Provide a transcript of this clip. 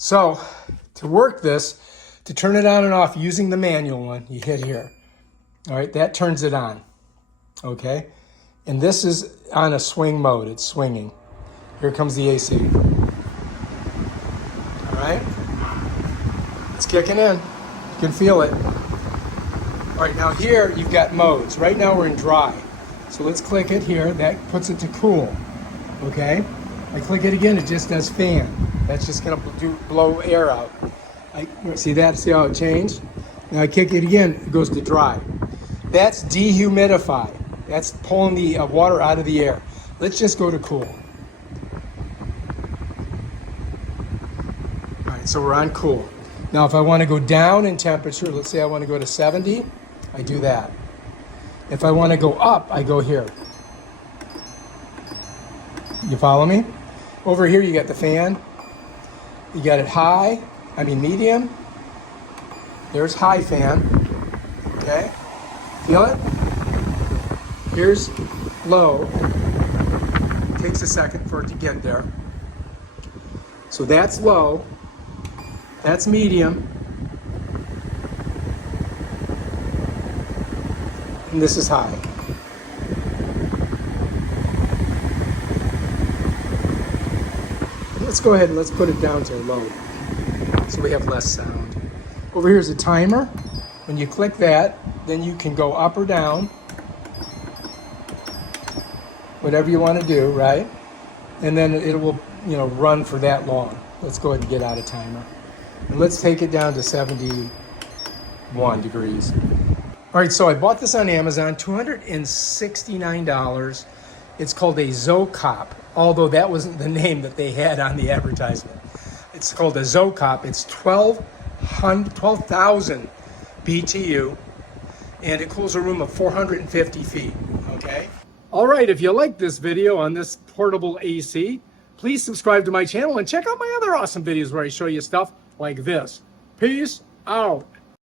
So to work this, to turn it on and off using the manual one, you hit here. All right, that turns it on, okay? And this is on a swing mode, it's swinging. Here comes the AC. All right, it's kicking in. You can feel it. All right, now here you've got modes. Right now we're in dry. So let's click it here, that puts it to cool, okay? I click it again, it just does fan. That's just gonna blow air out. See that, see how it changed? Now I kick it again, it goes to dry. That's dehumidify. That's pulling the water out of the air. Let's just go to cool. All right, so we're on cool. Now if I want to go down in temperature, let's say I want to go to 70, I do that. If I want to go up, I go here. You follow me? Over here you got the fan. You got it high, medium. There's high fan, okay? Feel it? Here's low. Takes a second for it to get there. So that's low, that's medium, and this is high. Let's go ahead and let's put it down to low so we have less sound. Over here is a timer. When you click that, then you can go up or down, whatever you want to do, right? And then it will, run for that long. Let's go ahead and get out of timer. And let's take it down to 71 degrees. All right, so I bought this on Amazon, $269. It's called a Zokop, although that wasn't the name that they had on the advertisement. It's called a Zokop. It's 12,000 BTU, and it cools a room of 450 feet, okay? All right, if you like this video on this portable AC, please subscribe to my channel and check out my other awesome videos where I show you stuff like this. Peace out.